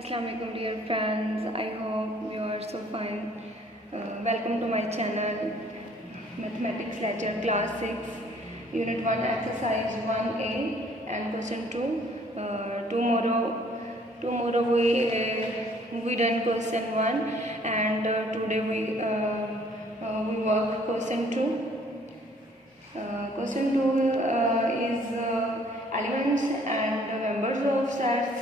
Assalamu alaikum dear friends, I hope you are so fine. Welcome to my channel Mathematics Lecture Class 6 Unit 1 Exercise 1A and Question 2. Tomorrow we done Question 1 and today we work Question 2. Question 2 is elements and members of sets.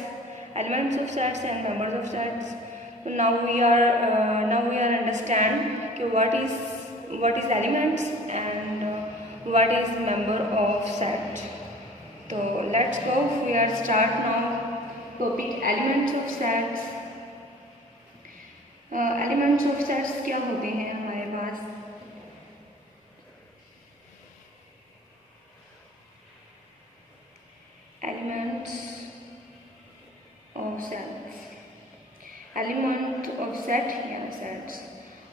Elements of sets and members of sets. Now we are understand कि what is elements and what is member of set. So let's go. We are start now topic elements of sets. Elements of sets क्या होते हैं हमारे पास? Elements of sets. Element of set या sets.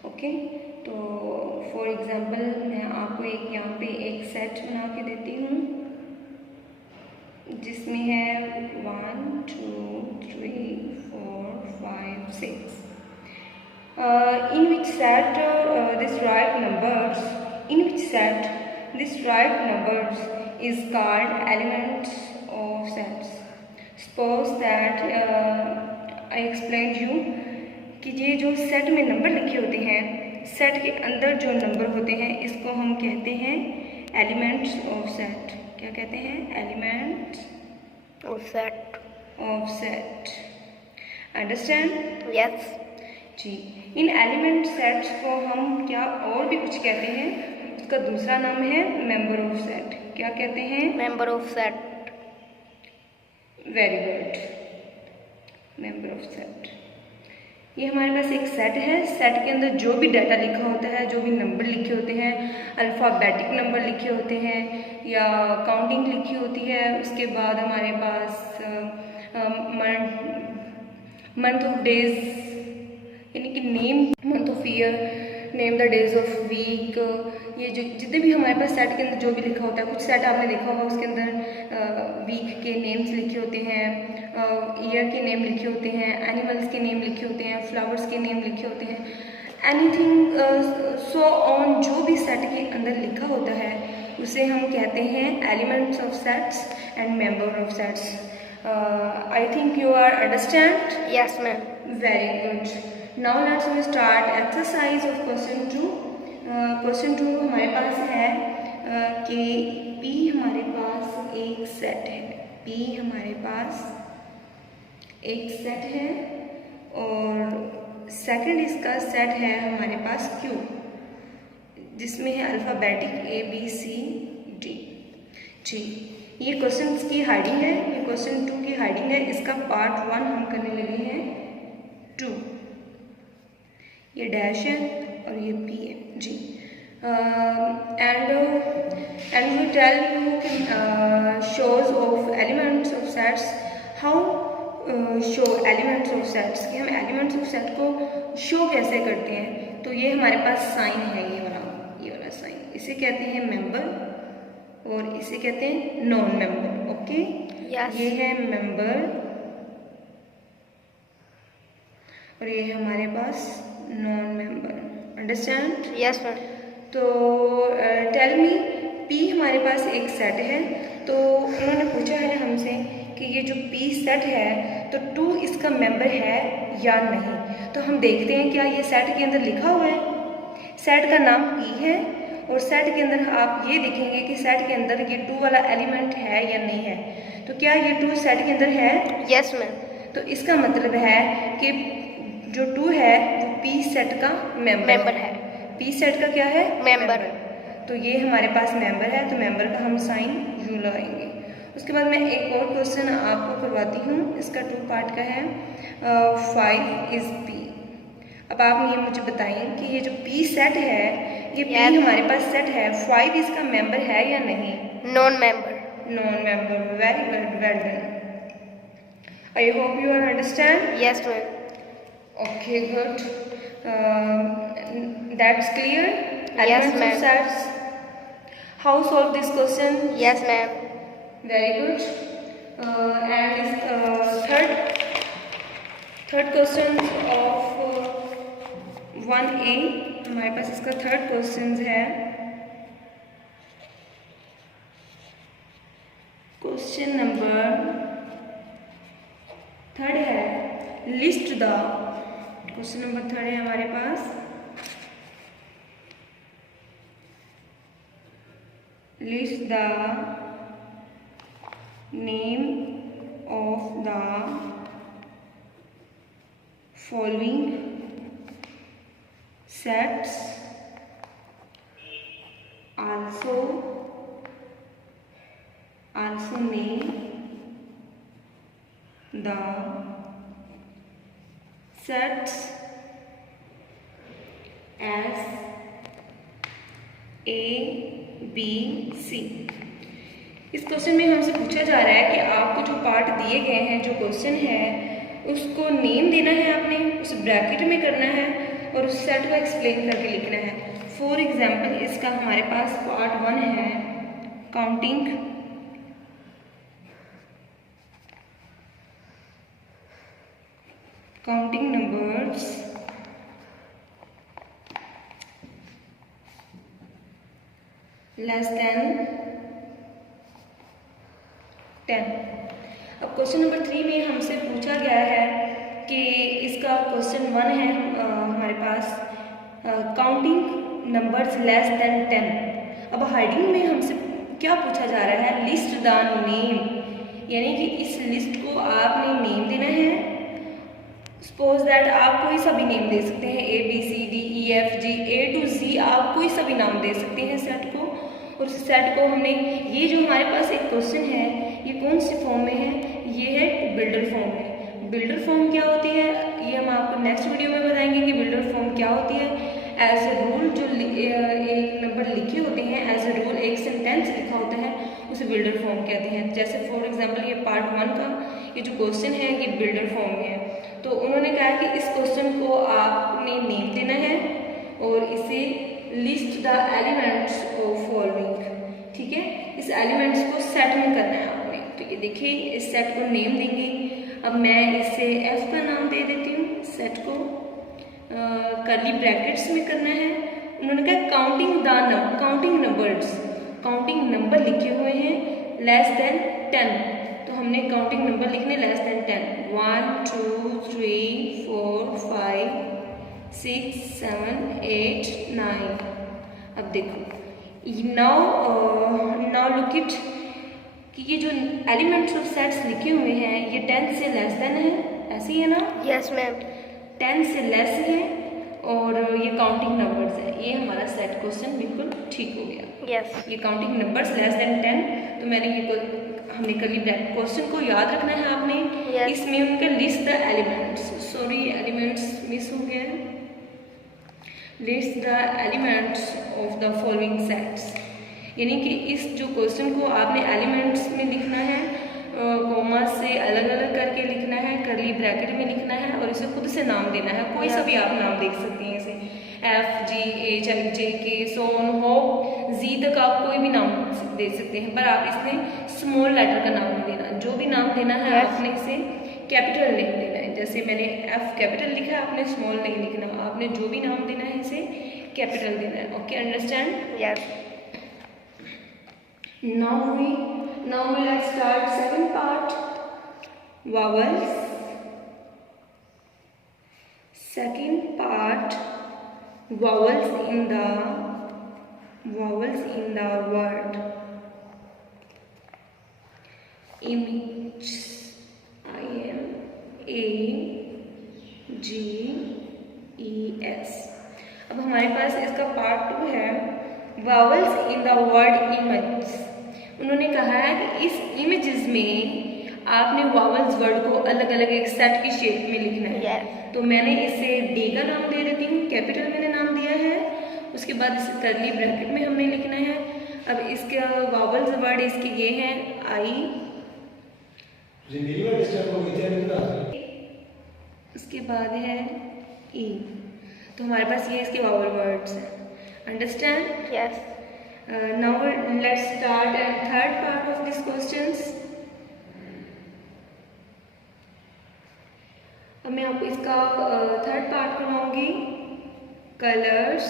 Okay, तो for example मैं आपको यहाँ पे एक सेट बना के देती हूँ जिसमें है 1 2 3 4 5 6. In which set this right numbers is called elements of sets. Suppose that I explained you कि ये जो सेट में नंबर लिखे होते हैं, सेट के अंदर जो नंबर होते हैं इसको हम कहते हैं एलिमेंट्स ऑफ सेट. क्या कहते हैं? Elements of set. Understand? Yes जी. इन एलिमेंट सेट्स को हम क्या और भी कुछ कहते हैं, उसका दूसरा नाम है मेंबर ऑफ सेट. क्या कहते हैं? Member of set. Very good. Member of set. ये हमारे पास एक सेट है. सेट के अंदर जो भी डाटा लिखा होता है, जो भी नंबर लिखे होते हैं, अल्फ़ाबेटिक नंबर लिखे होते हैं या काउंटिंग लिखी होती है, उसके बाद हमारे पास मंथ ऑफ डेज यानी कि name month of year, name the days of week, ये जो जितने भी हमारे पास सेट के अंदर जो भी लिखा होता है, कुछ सेट आपने देखा होगा उसके अंदर वीक के नेम्स लिखे होते हैं, ईयर के नेम लिखे होते हैं, एनिमल्स के नेम लिखे होते हैं, फ्लावर्स के नेम लिखे होते हैं, एनीथिंग सो ऑन जो भी सेट के अंदर लिखा होता है उसे हम कहते हैं elements of sets and member of sets. I think you are understand. Yes ma'am. Very good. Now let's we start exercise of question 2. Question 2 हमारे पास है कि P हमारे पास एक सेट है. P हमारे पास एक सेट है और सेकंड इसका सेट है हमारे पास Q, जिसमें है अल्फ़ाबेटिक ABCD. जी, ये क्वेश्चन की हेडिंग है, ये क्वेश्चन 2 की हेडिंग है. इसका पार्ट 1 हम करने लगे हैं 2. ये डैश है और ये P है. जी. And we tell you shows of elements of sets. How show elements of sets, कि हम एलिमेंट्स ऑफ सेट को शो कैसे करते हैं. तो ये हमारे पास साइन है, ये वाला साइन. इसे कहते हैं मेंबर और इसे कहते हैं नॉन मेंबर. ओके, ये है मेंबर और ये है हमारे पास non member. Understand? Yes ma'am. तो टेल मी, P हमारे पास एक सेट है. तो उन्होंने पूछा है हमसे कि ये जो P सेट है तो 2 इसका मेंबर है या नहीं. तो हम देखते हैं क्या ये सेट के अंदर लिखा हुआ है. सेट का नाम P है और सेट के अंदर आप ये देखेंगे कि सेट के अंदर ये 2 वाला एलिमेंट है या नहीं है. तो क्या ये 2 सेट के अंदर है? Yes ma'am. तो इसका मतलब है कि जो 2 है वो P सेट का मेंबर है. P सेट का क्या है? मेंबर. तो ये हमारे पास मेंबर है, तो मेंबर का हम साइन यू लगाएंगे. उसके बाद मैं एक और क्वेश्चन आपको करवाती हूँ. इसका 2 पार्ट का है. 5 इज P. अब आप ये मुझे बताएं कि ये जो P सेट है, ये P हमारे पास सेट है, 5 इसका मेंबर है या नहीं? Non member. Non member. Very good, well done. I hope you are understand. Yes ma'am. Okay, good. That's clear. Yes, Elements ma'am. of sets. How solve this question? यस मैम. Very good. And third third question of 1A, हमारे पास इसका third question है। Question number third है list the, question number third है हमारे पास list the name of the following sets also name the sets as A, B, C। इस question में हमसे पूछा जा रहा है कि आपको जो पार्ट दिए गए हैं, जो क्वेश्चन है उसको नेम देना है, आपने उसे ब्रैकेट में करना है और उस सेट को एक्सप्लेन करके लिखना है। फॉर एग्जाम्पल इसका हमारे पास पार्ट 1 है काउंटिंग numbers less than 10। अब क्वेश्चन नंबर 3 में हमसे पूछा गया है कि इसका क्वेश्चन 1 है हमारे पास काउंटिंग नंबर्स लेस देन 10। अब हाइडिंग में हमसे क्या पूछा जा रहा है, लिस्ट द नेम, यानी कि इस लिस्ट को आपने नेम देना है। सपोज दैट आप कोई सा भी नेम दे सकते हैं, ABCDEFG A to Z, आप कोई सा भी नाम दे सकते हैं सेट को। और उस सेट को हमने, ये जो हमारे पास एक क्वेश्चन है ये कौन सी फॉर्म में है, ये है बिल्डर फॉर्म में। बिल्डर फॉर्म क्या होती है ये हम आपको नेक्स्ट वीडियो में बताएंगे कि बिल्डर फॉर्म क्या होती है। एज ए रूल जो एक नंबर लिखे होते हैं, एज ए रूल एक सेंटेंस लिखा होता है, उसे बिल्डर फॉर्म कहते हैं। जैसे फॉर एग्जांपल ये पार्ट 1 का ये जो क्वेश्चन है ये बिल्डर फॉर्म में है। तो उन्होंने कहा कि इस क्वेश्चन को आपने नेम देना है और इसे list the elements of following, ठीक है, इस एलिमेंट्स को सेट में करना है आपने। तो ये देखिए इस सेट को नेम देंगे। अब मैं इसे F का नाम दे देती हूँ, सेट को कर्ली ब्रैकेट्स में करना है। उन्होंने कहा काउंटिंग नंबर्स, काउंटिंग नंबर लिखे हुए हैं लेस देन 10, तो हमने काउंटिंग नंबर लिखने लेस देन 10, 1 2 3 4 5 6 7 8 9। अब देखो नाउ लुक इट कि ये जो एलिमेंट्स ऑफ सेट्स लिखे हुए हैं ये 10 से लेस देन है, ऐसे ही है ना? Yes ma'am. 10 से लेस है और ये काउंटिंग नंबर्स है। ये हमारा सेट क्वेश्चन बिल्कुल ठीक हो गया। यस। ये काउंटिंग नंबर्स लेस देन 10, तो मैंने ये हमने कर्ली ब्रैकेट क्वेश्चन को याद रखना है आपने। Yes. इसमें उनका list the elements, sorry elements miss हो गया, list the elements of the following sets, यानी कि इस जो क्वेश्चन को आपने एलिमेंट्स में लिखना है, कोमा से अलग अलग करके लिखना है, कर्ली ब्रैकेट में लिखना है और इसे खुद से नाम देना है। कोई सा भी आप नाम देख सकती हैं, इसे FGHIJK सोन हो जी तक आप कोई भी नाम दे सकते हैं, पर आप इसमें स्मॉल लेटर का नाम नहीं देना। जो भी नाम देना है आपने इसे कैपिटल नहीं देना है। जैसे मैंने F कैपिटल लिखा है, आपने स्मॉल नहीं लिखना, आपने जो भी नाम देना है इसे कैपिटल देना है। Okay, understand? Yes. Now let's start second part, vowels. Second part, vowels in the word image, IMAGES। अब हमारे पास इसका पार्ट 2 है vowels in the word image। उन्होंने कहा है कि इस इमेजेस में आपने वावल्स वर्ड को अलग अलग एक सेट की शेप में लिखना है। Yes. तो मैंने इसे D का नाम दे देती हूँ, कैपिटल मैंने नाम दिया है, उसके बाद इसे कर्ली ब्रैकेट में हमने लिखना है। अब इसका वावल्स वर्ड इसके ये हैं I, उसके बाद है E। तो हमारे पास ये इसके वावल वर्ड्स हैं। Understand? Yes. Now let's start a third part of these questions. अब मैं आपको इसका थर्ड पार्ट करवाऊंगी, colours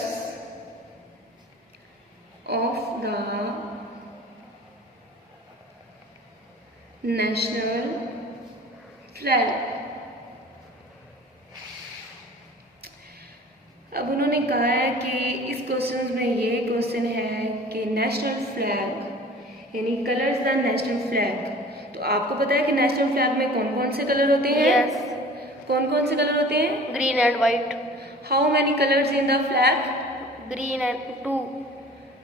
of the national flag. अब उन्होंने कहा है कि इस क्वेश्चन में ये क्वेश्चन है कि नेशनल फ्लैग यानी कलर्स द नेशनल फ्लैग। तो आपको पता है कि नेशनल फ्लैग में कौन कौन से कलर होते हैं? Yes. कौन कौन से कलर होते हैं? Green and white. How many colours in the flag? Green and two.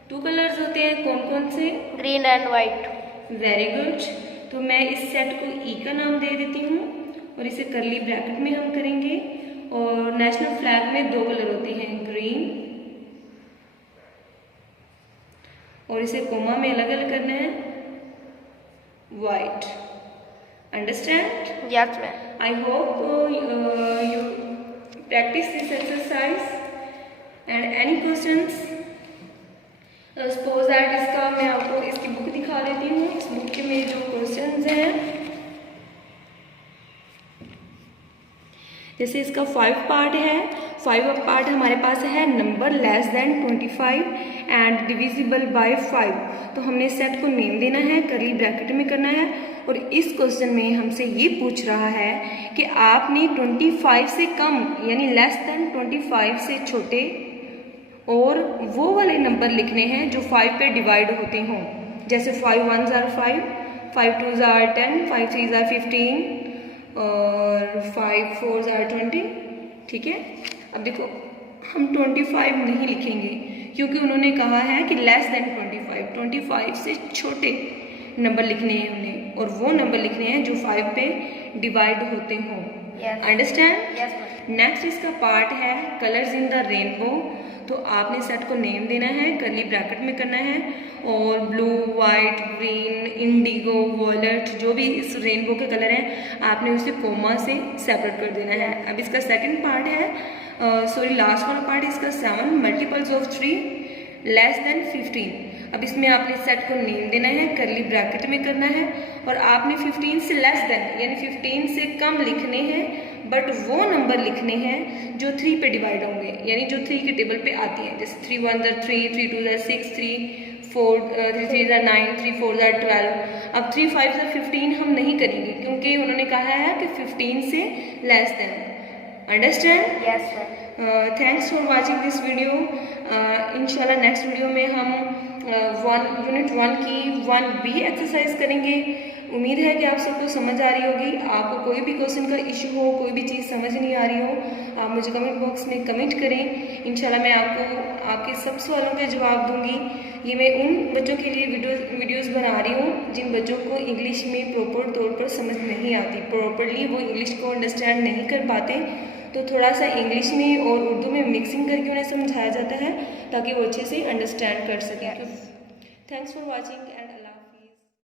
Two colours होते हैं, कौन कौन से? Green and white. Very good. तो मैं इस सेट को ई का नाम दे देती हूँ और इसे करली ब्रैकेट में हम करेंगे। और नेशनल फ्लैग में दो कलर होते हैं, ग्रीन, और इसे कोमा में अलग अलग करना है, white. Understand? Yes, ma'am. I hope you practice this exercise and any questions? Suppose that इसका मैं आपको इसकी बुक दिखा देती हूँ। इस बुक के में जो क्वेश्चंस हैं, जैसे इसका 5 पार्ट है। 5 पार्ट हमारे पास है number less than 25 and divisible by 5। तो हमने सेट को नेम देना है, करली ब्रैकेट में करना है। और इस क्वेश्चन में हमसे ये पूछ रहा है कि आपने 25 से कम यानी लेस देन 25 से छोटे और वो वाले नंबर लिखने हैं जो 5 पे डिवाइड होते हों। जैसे 5 1s are 5, 5 2s are 10, 5 3s are 15 और 5 4s are 20। ठीक है, अब देखो हम 25 नहीं लिखेंगे क्योंकि उन्होंने कहा है कि लेस देन 25 से छोटे नंबर लिखने हैं हमने, और वो नंबर लिखने हैं जो 5 पे डिवाइड होते हों। Yes. Understand? Yes, ma'am. Next इसका पार्ट है कलर्स इन द रेनबो। तो आपने सेट को नेम देना है, करली ब्रैकेट में करना है, और blue, white, green, indigo, violet, जो भी इस रेनबो के कलर हैं आपने उसे कोमा से सेपरेट कर देना है। अब इसका सेकंड पार्ट है, लास्ट वाला पार्ट इसका 7 मल्टीपल्स ऑफ 3 लेस देन 15। अब इसमें आपने सेट को नेम देना है, करली ब्रैकेट में करना है, और आपने 15 से लेस देन यानी 15 से कम लिखने हैं, बट वो नंबर लिखने हैं जो 3 पे डिवाइड होंगे, यानी जो 3 के टेबल पे आती हैं। जैसे 3 1s are 3, 3 2s are 6, 3 3s are 9, 3 4s are 12। अब 3 5s are 15 हम नहीं करेंगे क्योंकि उन्होंने कहा है कि 15 से less than. Understand? Yes, ma'am. Thanks for watching this video. इंशाल्लाह नेक्स्ट वीडियो में हम यूनिट 1 की 1B एक्सरसाइज करेंगे। उम्मीद है कि आप सबको समझ आ रही होगी। आपको कोई भी क्वेश्चन का इशू हो, कोई भी चीज़ समझ नहीं आ रही हो, आप मुझे कमेंट बॉक्स में कमेंट करें। इंशाल्लाह मैं आपको आपके सब सवालों के जवाब दूंगी। ये मैं उन बच्चों के लिए वीडियोस बना रही हूँ जिन बच्चों को इंग्लिश में प्रॉपर तौर पर समझ नहीं आती, प्रॉपरली वो इंग्लिश को अंडरस्टैंड नहीं कर पाते। तो थोड़ा सा इंग्लिश में और उर्दू में मिक्सिंग करके उन्हें समझाया जाता है ताकि वो अच्छे से अंडरस्टैंड कर सकें। Thanks for watching and